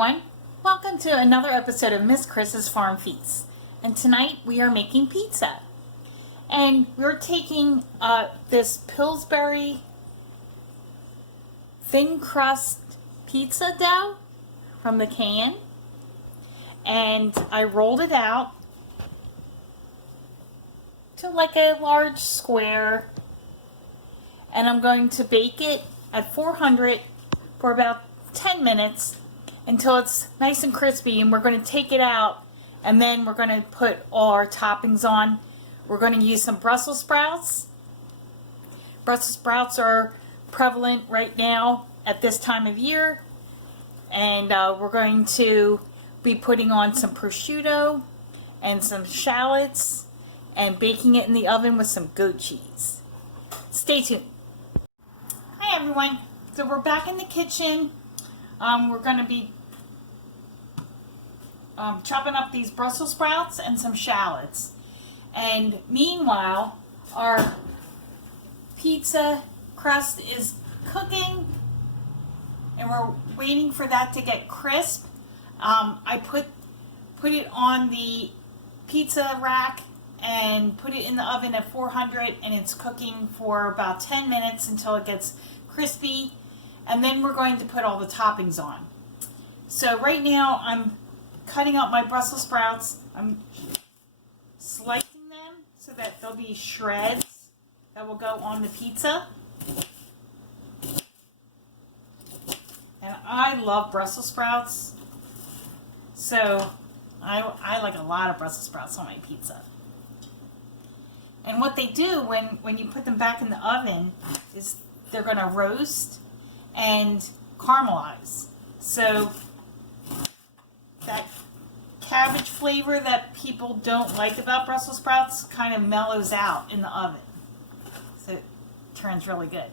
everyone. Welcome to another episode of Miss Chris's Farm Feast. And tonight we are making pizza. And we're taking this Pillsbury thin crust pizza dough from the can. And I rolled it out to like a large square. And I'm going to bake it at 400 for about 10 minutes until it's nice and crispy, and we're going to take it out and then we're going to put all our toppings on. We're going to use some Brussels sprouts. Brussels sprouts are prevalent right now at this time of year, and we're going to be putting on some prosciutto and some shallots and baking it in the oven with some goat cheese. Stay tuned. Hi everyone. So we're back in the kitchen. We're going to be chopping up these Brussels sprouts and some shallots. And meanwhile, our pizza crust is cooking and we're waiting for that to get crisp. I put it on the pizza rack and put it in the oven at 400, and it's cooking for about 10 minutes until it gets crispy. And then we're going to put all the toppings on. So right now I'm cutting up my Brussels sprouts. I'm slicing them so that they'll be shreds that will go on the pizza. And I love Brussels sprouts. So I like a lot of Brussels sprouts on my pizza. And what they do when you put them back in the oven is they're going to roast and caramelize. So that cabbage flavor that people don't like about Brussels sprouts kind of mellows out in the oven. So it turns really good.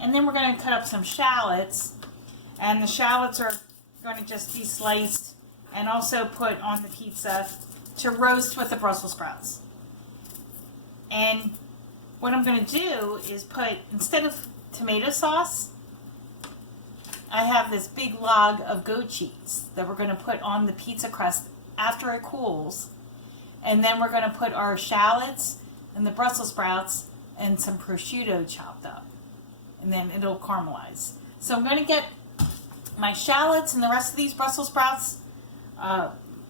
And then we're going to cut up some shallots, and the shallots are going to just be sliced and also put on the pizza to roast with the Brussels sprouts. And what I'm going to do is put, instead of tomato sauce, I have this big log of goat cheese that we're going to put on the pizza crust after it cools. And then we're going to put our shallots and the Brussels sprouts and some prosciutto chopped up. And then it'll caramelize. So I'm going to get my shallots and the rest of these Brussels sprouts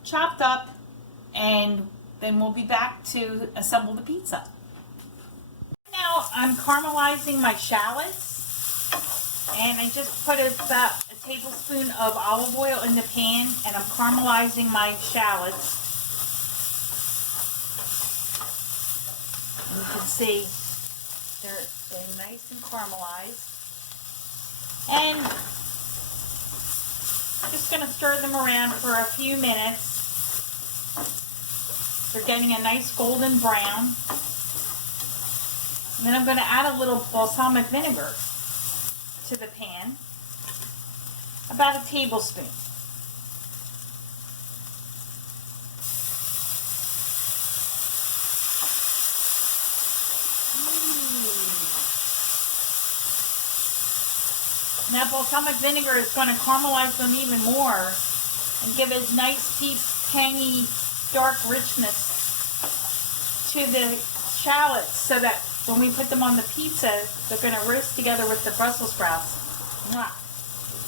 chopped up, and then we'll be back to assemble the pizza. Now I'm caramelizing my shallots. And I just put about a tablespoon of olive oil in the pan, and I'm caramelizing my shallots. And you can see they're nice and caramelized. And I'm just going to stir them around for a few minutes. They're getting a nice golden brown. And then I'm going to add a little balsamic vinegar to the pan, about a tablespoon. Now balsamic vinegar is going to caramelize them even more and give it nice, deep, tangy, dark richness to the shallots, so that when we put them on the pizza, they're going to roast together with the Brussels sprouts. Mwah.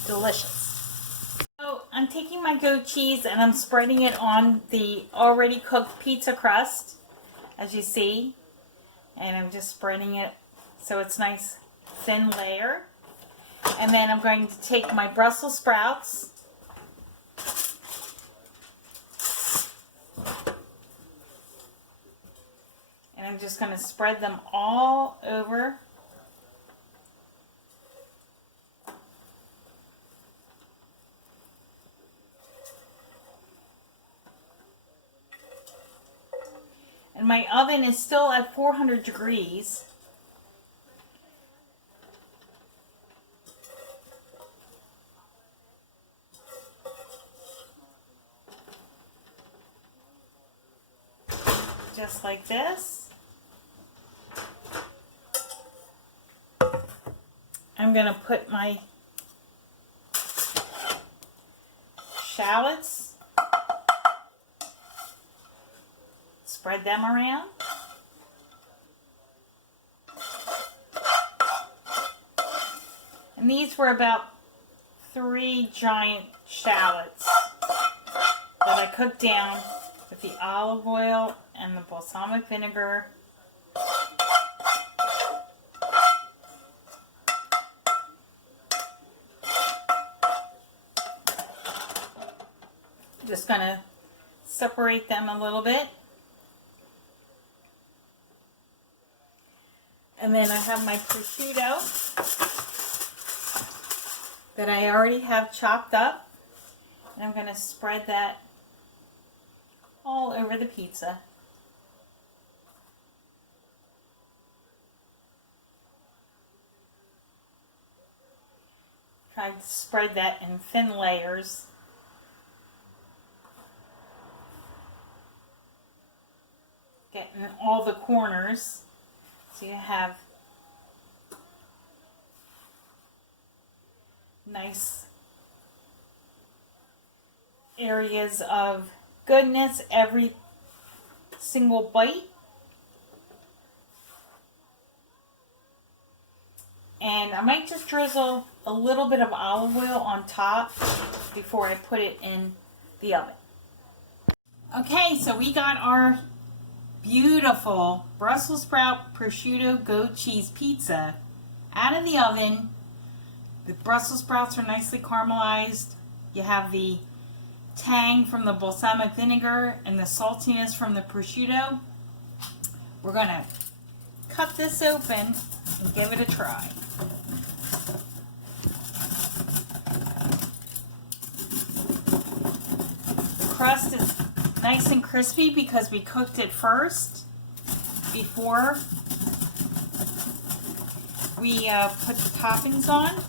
Delicious. So I'm taking my goat cheese and I'm spreading it on the already cooked pizza crust, as you see. And I'm just spreading it so it's nice thin layer. And then I'm going to take my Brussels sprouts and I'm just going to spread them all over. And my oven is still at 400 degrees. Just like this. I'm going to put my shallots. Spread them around. And these were about 3 giant shallots that I cooked down with the olive oil and the balsamic vinegar. Just going to separate them a little bit. And then I have my prosciutto that I already have chopped up. And I'm going to spread that all over the pizza. Try to spread that in thin layers. Getting all the corners. So you have nice areas of goodness every single bite. And I might just drizzle a little bit of olive oil on top before I put it in the oven. Okay, so we got our beautiful Brussels sprout prosciutto goat cheese pizza out of the oven. The Brussels sprouts are nicely caramelized. You have the tang from the balsamic vinegar and the saltiness from the prosciutto. We're going to cut this open and give it a try. The crust is nice and crispy because we cooked it first before we put the toppings on.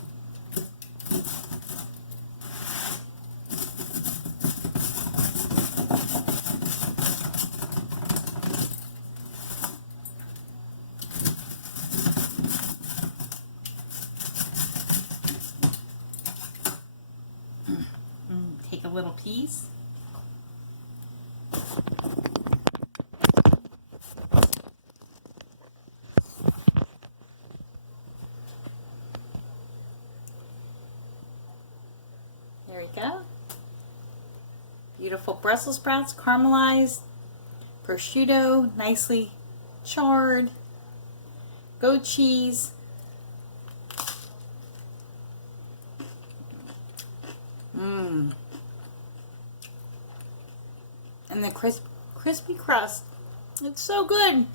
Take a little piece. There we go. Beautiful Brussels sprouts, caramelized, prosciutto, nicely charred, goat cheese. And the crispy crust. It's so good.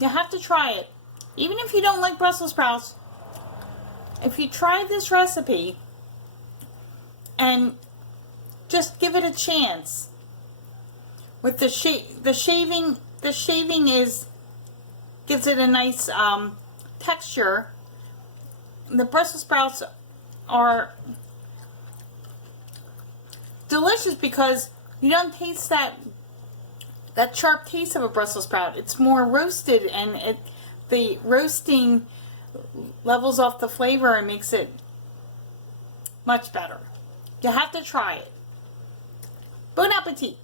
You have to try it. Even if you don't like Brussels sprouts, if you try this recipe and just give it a chance. With the shaving gives it a nice texture. The Brussels sprouts are delicious because you don't taste that sharp taste of a Brussels sprout. It's more roasted, and the roasting levels off the flavor and makes it much better. You have to try it. Bon appetit!